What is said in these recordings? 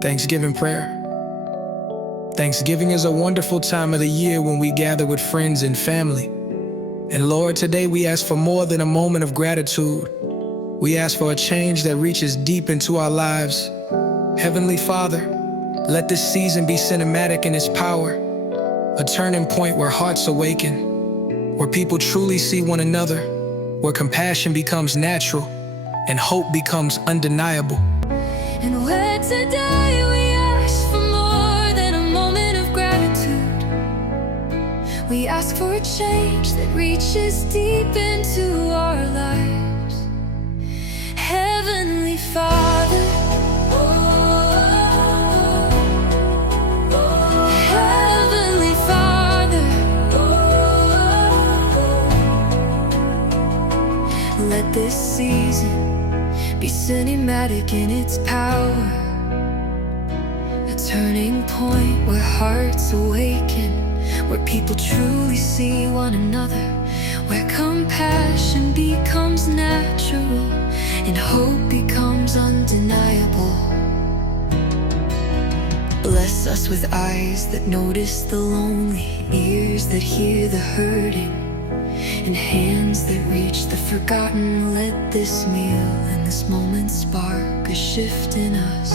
Thanksgiving prayer. Thanksgiving is a wonderful time of the year when we gather with friends and family. And Lord, today we ask for more than a moment of gratitude. We ask for a change that reaches deep into our lives. Heavenly Father, let this season be cinematic in its power, a turning point where hearts awaken, where people truly see one another, where compassion becomes natural and hope becomes undeniable. And where today we ask for more than a moment of gratitude. We ask for a change that reaches deep into our lives. Heavenly Father, Heavenly Father, let this season be cinematic in its power, a turning point where hearts awaken, where people truly see one another, where compassion becomes natural and hope becomes undeniable. Bless us with eyes that notice the lonely, ears that hear the hurting, and hands that reach the forgotten. Let this meal and this moment spark a shift in us.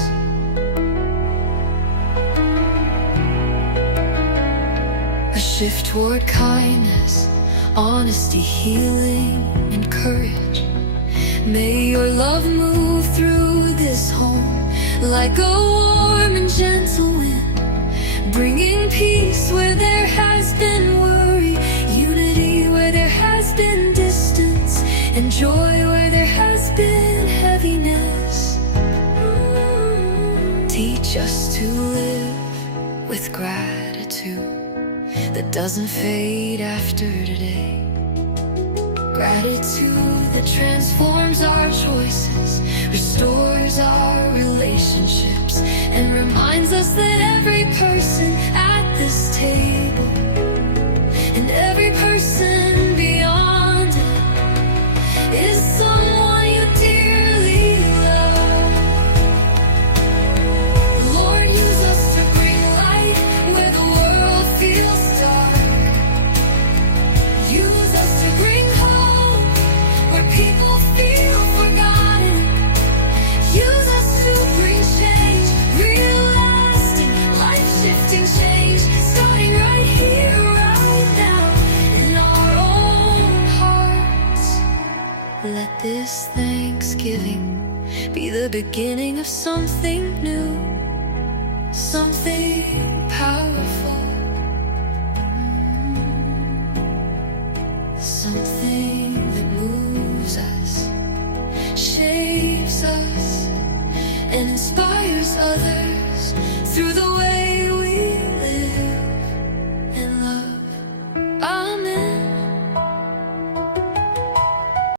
A shift toward kindness, honesty, healing, and courage. May your love move through this home like a warm and gentle wind, bringing peace where there has been worry, unity where there has been distance, and joy where there has been heaviness. Teach us to live with gratitude that doesn't fade after today. Gratitude that transforms our choices, restores our relationships, and reminds us that every person at this table and every person beyond it is someone you dearly love. Lord, use us to bring light where the world feels dark. Use us to bring hope where people feel forgotten. Use us to bring change, real lasting, life-shifting change, starting right here, right now, in our own hearts. Let this Thanksgiving be the beginning of something new, something powerful, something that moves us, shapes us, and inspires others through the